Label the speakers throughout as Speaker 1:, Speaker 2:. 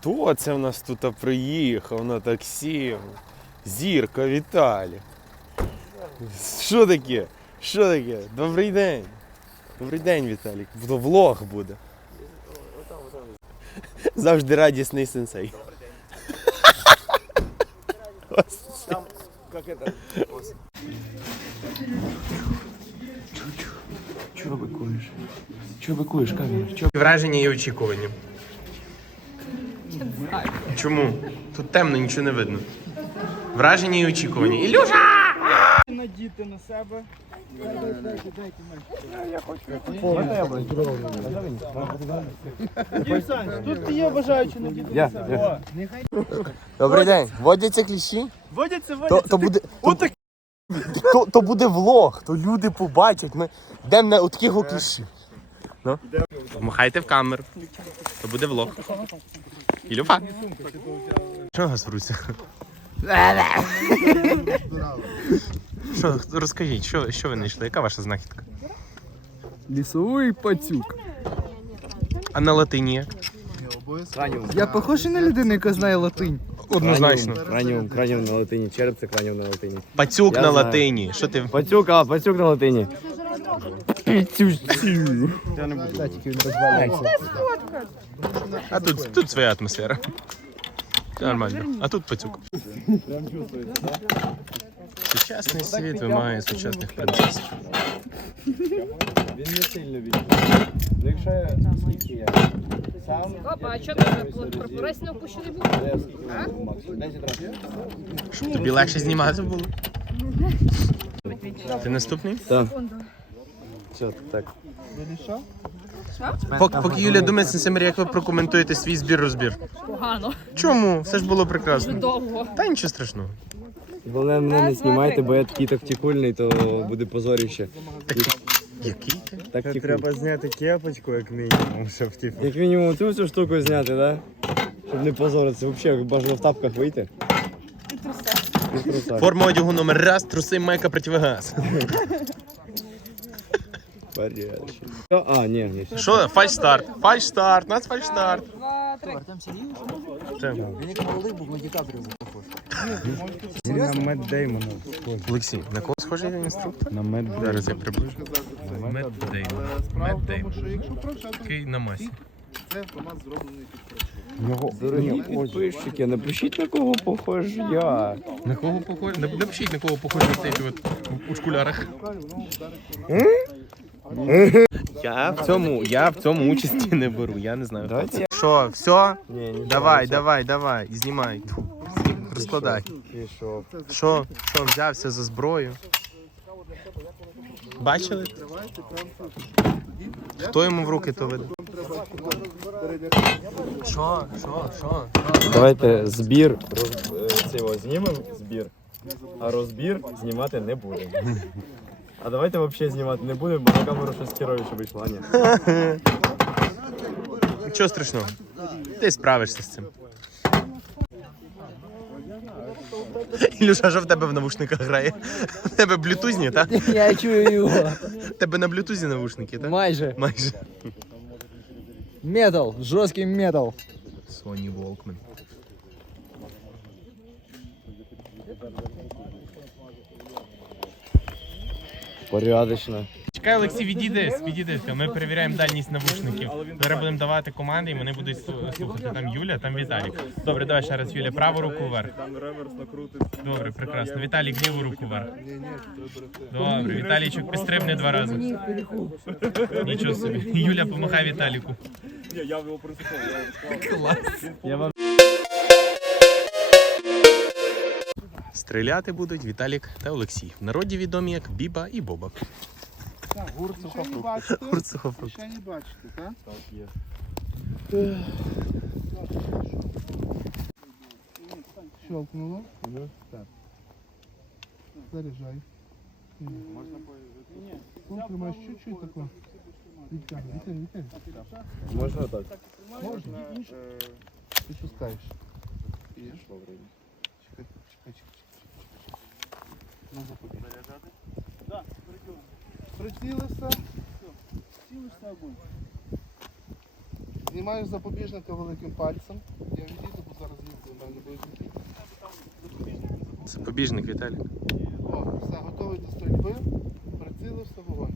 Speaker 1: Хто це в нас тут приїхав на таксі? Зірка Віталій. Що таке? Що таке? Добрий день. Добрий день, Віталік. Влог буде. Завжди радісний сенсей.
Speaker 2: Чого бикуєш? Чого бикуєш, камінь?
Speaker 1: Враження і очікування. Чому? Тут темно, нічого не видно. Враження і очікування. Ілюша!
Speaker 3: надіти на себе. Дім Сань, тут є бажаючі надіти на себе.
Speaker 1: Добрий день. Водяться кліщі?
Speaker 3: Водяться,
Speaker 1: То,
Speaker 3: водяться.
Speaker 1: то буде. То, то, то буде влог, то люди побачать. Ми йдемо на таких кліщів. Ну? Махайте в камеру. То буде влог. Ілюфа. Що у вас? Що, розкажіть, що, що ви знайшли? Яка ваша знахідка?
Speaker 2: Лісовий пацюк.
Speaker 1: А на латині як?
Speaker 2: Я похожий на людину, яка знає латинь.
Speaker 1: Однозначно.
Speaker 4: Краніум, краніум на латині, череп це краніум на латині.
Speaker 1: Пацюк
Speaker 4: Я
Speaker 1: на
Speaker 4: знаю.
Speaker 1: латині. Що ти?
Speaker 4: Пацюк, а, пацюк на латині.
Speaker 1: А тут, тут своя атмосфера. Все нормально. А тут пацюк. Сучасний світ вимагає сучасних принцес.
Speaker 4: Він не сильно від. Ну, якщо я скільки я сам,
Speaker 5: Опа, а що ти прапорець не опущений був?
Speaker 4: я скільки можу був максимум? 10 разів.
Speaker 1: Щоб тобі легше знімати було. Ти наступний?
Speaker 4: Все, так.
Speaker 1: Поки, поки Юля думає, Сенсимир, як ви прокоментуєте свій збір-розбір?
Speaker 5: Погано.
Speaker 1: Чому? Все ж було прекрасно.
Speaker 5: Довго.
Speaker 1: Та нічого страшного.
Speaker 4: Головне, мене не знімайте, бо я такий тактикульний, то буде позоріще.
Speaker 1: Який ти?
Speaker 4: Так
Speaker 6: Треба зняти кепочку, як мінімум, щоб типу.
Speaker 4: Як мінімум цю всю штуку зняти, да? Щоб не позоритися. Взагалі, бажано в тапках вийти. І в трусах.
Speaker 1: Форма одягу номер раз, труси, майка, противогаз.
Speaker 4: Порядочно. А, ні, ні.
Speaker 1: Що? Фальш-старт. Фальш-старт. У нас фальш-старт. Це.
Speaker 6: Він на Мед Деймона схожий.
Speaker 1: Олексій, на кого схожий він інструктор?
Speaker 6: На Мед
Speaker 1: Зараз я приближу. Мед Деймон. Мед Деймон. Такий на масі.
Speaker 6: Його
Speaker 4: Дорогі підписчики, напишіть на кого похож я.
Speaker 1: На кого похожий? Не напишіть, на кого похожий цей от у школярах. Я в цьому, я в цьому участі не беру, я не знаю. Що, все? Давай, давай, давай, знімай. Розкладай. Що? Що, взявся за зброю? Бачили? Хто йому в руки то веде? Що? Що? Що?
Speaker 4: Давайте збір роз, е, цього знімемо збір, а розбір знімати не будемо. А давайте взагалі знімати не будемо, бо на камеру щось керовіше вийшло. А, ні.
Speaker 1: Нічого страшного. Ти справишся з цим. Ілюша, що в тебе в навушниках грає? В тебе блютузні, так?
Speaker 2: Я чую його.
Speaker 1: В тебе на блютузі навушники, так?
Speaker 2: Майже.
Speaker 1: Майже.
Speaker 2: Метал, жорсткий метал.
Speaker 1: Sony Walkman.
Speaker 4: Порядочно.
Speaker 1: Чекай, Олексій, відійди, відійди. Ми перевіряємо дальність навушників. Зараз будемо давати команди, і вони будуть слухати. Там Юля, там Віталік. Добре, давай ще раз, Юля, праву руку вверх. Добре, прекрасно. Віталік, ліву руку вверх. Добре, Віталійчик підстрибне два рази. Нічого собі. Юля, помахай Віталіку. Стріляти будуть Віталік та Олексій. В народі відомі як Біба і Боба.
Speaker 3: Гурт ще не бачите?
Speaker 1: Гурт сухофрукт.
Speaker 3: Ще не бачите, так? Так, є. Щелкнуло. Так. Заряджай. Можна поїздити? Ну, тримаєш чуть-чуть тако. Відтягуй, відтягуй, відтягуй.
Speaker 4: Можна так?
Speaker 3: Можна? Ти що ставиш? Є? Чекай, чекай, чекай. Ну, запустим. Заряджати? Так, Прицілився. Все. Цілишся огонь. Знімаєш запобіжника великим пальцем. Я відійду, бо зараз звідси в мене буде звідти.
Speaker 1: Це побіжник Віталій.
Speaker 3: О, все, готовий до стрільби. Прицілився вогонь.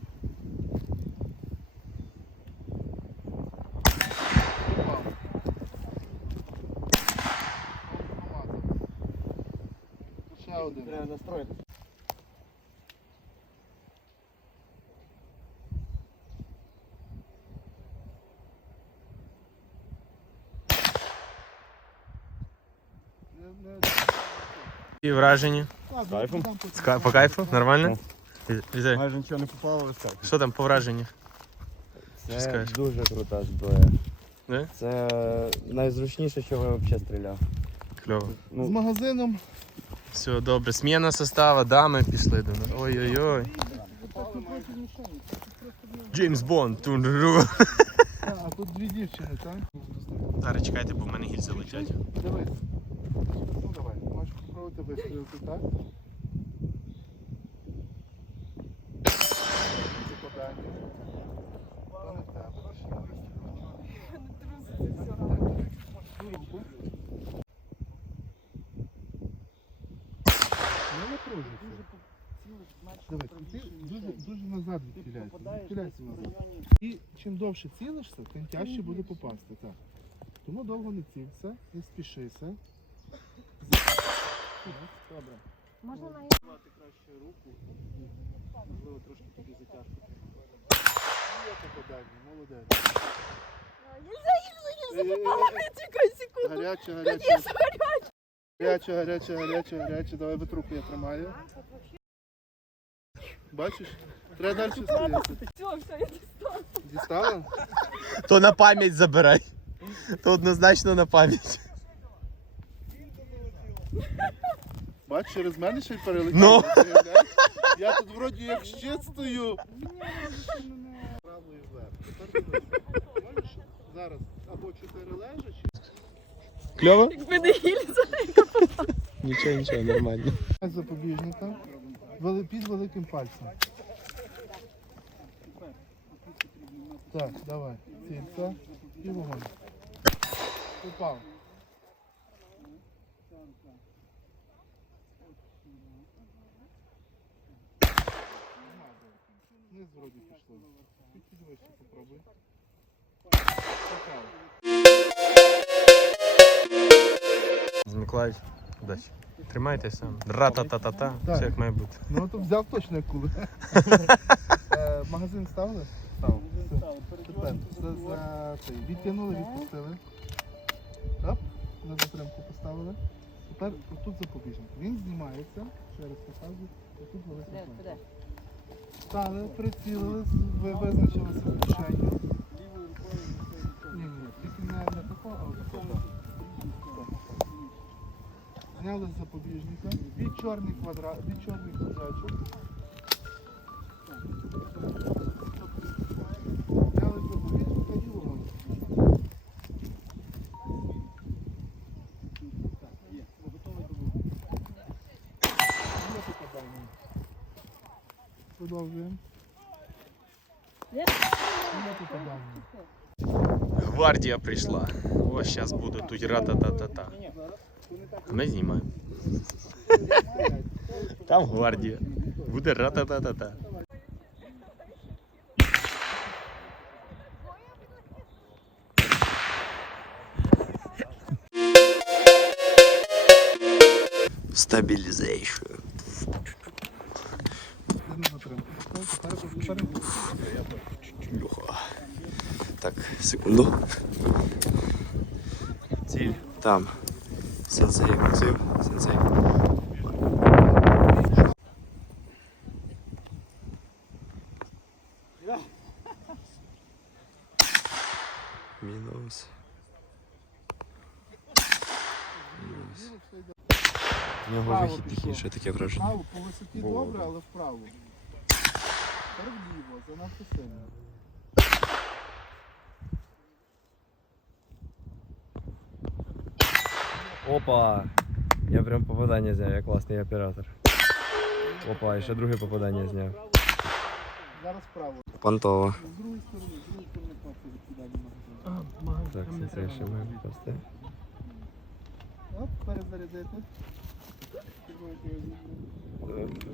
Speaker 3: Ще один.
Speaker 4: Треба настроїти.
Speaker 3: Не- не-
Speaker 1: І
Speaker 4: кайфом?
Speaker 1: З ка- По кайфу? Нормально? Віталій,
Speaker 4: Майже нічого не попало, так.
Speaker 1: що там по враженнях?
Speaker 4: Це
Speaker 1: скажеш?
Speaker 4: дуже крута зброя.
Speaker 1: Да?
Speaker 4: Це найзручніше, що я взагалі стріляв.
Speaker 1: Кльово.
Speaker 3: З
Speaker 4: Ну,
Speaker 3: магазином
Speaker 1: Все добре. Сміна состава, дами пішли до нас. Ой-ой-ой. Джеймс Бонд.
Speaker 3: А, а тут дві дівчини, так?
Speaker 1: Зараз чекайте, бо в мене гільзи летять.
Speaker 3: Дивись. Напружуйся. Дивись, ти дуже, дуже назад назад. І чим довше цілишся, тим тяжче буде попасти. Так. Тому довго не цілься, не спішися. Добре.
Speaker 5: Можна на
Speaker 3: Мати краще руку. Можливо, трошки тобі затяжку. Молодець.
Speaker 5: Секунду.
Speaker 3: Гаряче, гаряче. Гаряче, гаряче, гаряче, гаряче. Давай вит руку я тримаю. Бачиш? Треба далі стріляти.
Speaker 5: Все, все, я дістала.
Speaker 3: Дістала?
Speaker 1: То на пам'ять забирай. То однозначно на пам'ять.
Speaker 3: Бач, через мене ще й перелетів.
Speaker 1: Ну.
Speaker 3: Я тут вроді як щит стою. Правою вверх. Зараз або чотири лежачі.
Speaker 1: Кльово?
Speaker 5: Якби не гільза.
Speaker 1: Нічого, нічого, нормально.
Speaker 3: запобіжника під великим пальцем. Так, давай. Цільця і вогонь. Упав. Не вроді пішло. Чуть вище попробуй. Попав.
Speaker 1: Удачі. Тримайтеся. Ра-та-та-та-та.
Speaker 3: Так.
Speaker 1: Все як має бути.
Speaker 3: Ну то взяв точно як кули. Е, Магазин ставили? Став. Тепер за, за цей. Відтягнули, відпустили. Оп, на затримку поставили. Тепер отут запобіжник. Він знімається, ще раз показую, отут великий план. Стали, прицілились, ви визначилися з мішенью. Ні, ні, тільки не, не а отако. так. Так. Зняли запобіжника. Від чорний квадрат, від чорний кружечок. Зняли з запобіжника і вогонь. Так, є. Готовий до вогоню. Є попадання. Продовжуємо. Є попадання.
Speaker 1: Гвардія прийшла. Ось зараз буде тут ра-та-та-та-та. Ми знімаємо. Там гвардія. Буде ра-та-та-та-та. Стабілізейшн.
Speaker 3: Де на затримку? Тепер.
Speaker 2: Так, секунду. Ціль. Там. Сенсей працює. Сенсей. Мінус. Мінус. В нього вихід такий, що таке враження.
Speaker 3: Вправо по висоті добре, але вправо. Вліво, занадто сильно.
Speaker 4: Опа! Я прям попадання зняв, я класний оператор. Опа, і ще друге попадання зняв.
Speaker 3: Зараз вправо.
Speaker 2: Понтово.
Speaker 3: З другої сторони, з другої сторони кнопки відкидання магазину.
Speaker 2: Так, це я ще маю попасти.
Speaker 3: Оп, перезарядити.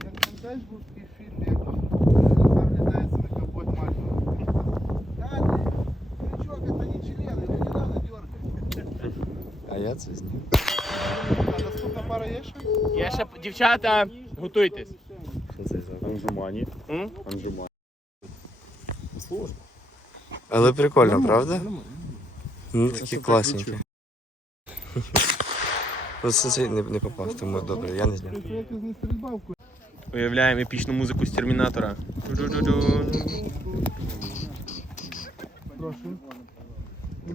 Speaker 3: Як пам'ятаєш, був такий фільм, як
Speaker 2: А я це зняв.
Speaker 3: А наступна пара є ще?
Speaker 1: Я ще дівчата, готуйтесь.
Speaker 2: Що це за?
Speaker 6: Анжумані.
Speaker 1: М?
Speaker 6: Анжумані.
Speaker 2: Але прикольно, правда? Ну, такі класненькі. Ось цей не, не попав, тому добре, я не зняв.
Speaker 1: Уявляємо епічну музику з Термінатора. Ду-ду-ду-ду.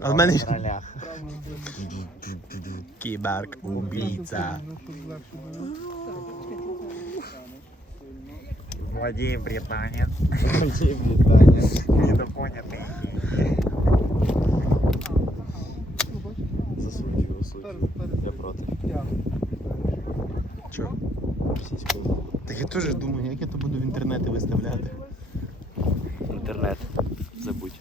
Speaker 1: А в мене кіберг убійця.
Speaker 3: Легше було.
Speaker 6: Владимир Британець. Недопонятий.
Speaker 2: Засуджую. Я проти.
Speaker 1: Чого? Так я теж думаю, як я то буду в інтернеті виставляти.
Speaker 2: Інтернет. Забудь.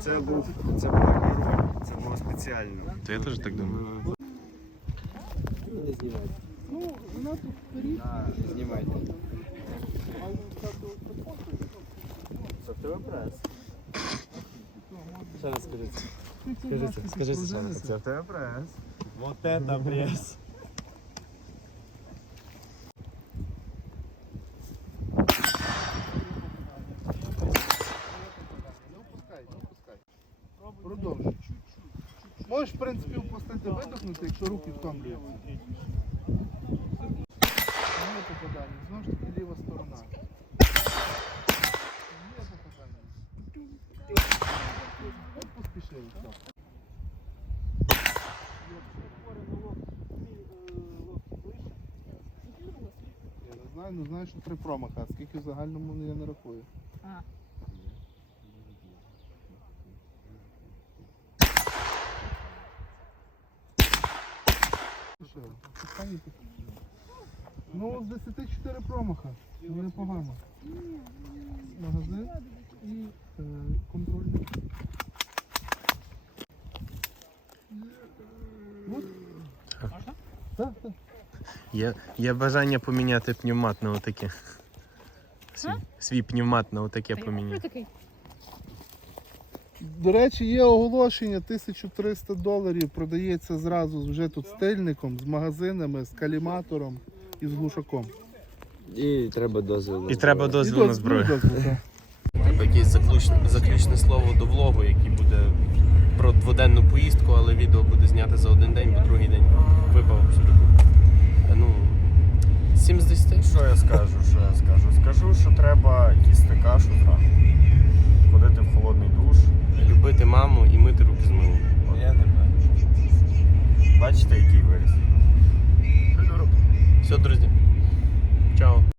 Speaker 6: Це був це була пароль. Це було спеціально.
Speaker 1: То я теж так думаю.
Speaker 3: Ну, вона тут вперед.
Speaker 2: Знімайте.
Speaker 4: Це в тебе прес.
Speaker 2: Ще раз це ще раз.
Speaker 4: Це в тебе прес. Вот это прес.
Speaker 3: Не опускай, не опускай. Продовжуй. Можеш, в принципі, опустити, видохнути, якщо руки втомлюються. Знову ж таки ліва сторона. Є попадання. От поспішили. все. Не знаю, що три промаха, а скільки в загальному я не рахую. Що. Ну, з 10 4 промаха. Ну, непогано. Магазин і е, контрольний. От. Так, так.
Speaker 1: Є, є бажання поміняти пневмат на отаке. Свій, свій пневмат на отаке поміняти.
Speaker 3: До речі, є оголошення 1300 доларів продається зразу вже тут стильником, з магазинами, з каліматором і з глушаком.
Speaker 2: І треба дозвіл.
Speaker 1: І треба дозвіл на зброю. Треба якесь заключне, заключне слово до влогу, який буде про дводенну поїздку, але відео буде знято за один день, бо другий день випав абсолютно. 7 з 10?
Speaker 6: Що я скажу? Що я скажу? Скажу, що треба їсти кашу зранку, ходити в холодний душ.
Speaker 1: Любити маму і мити руки з милом.
Speaker 4: Я не бачу. Бачите, який виріс? Все, друзі.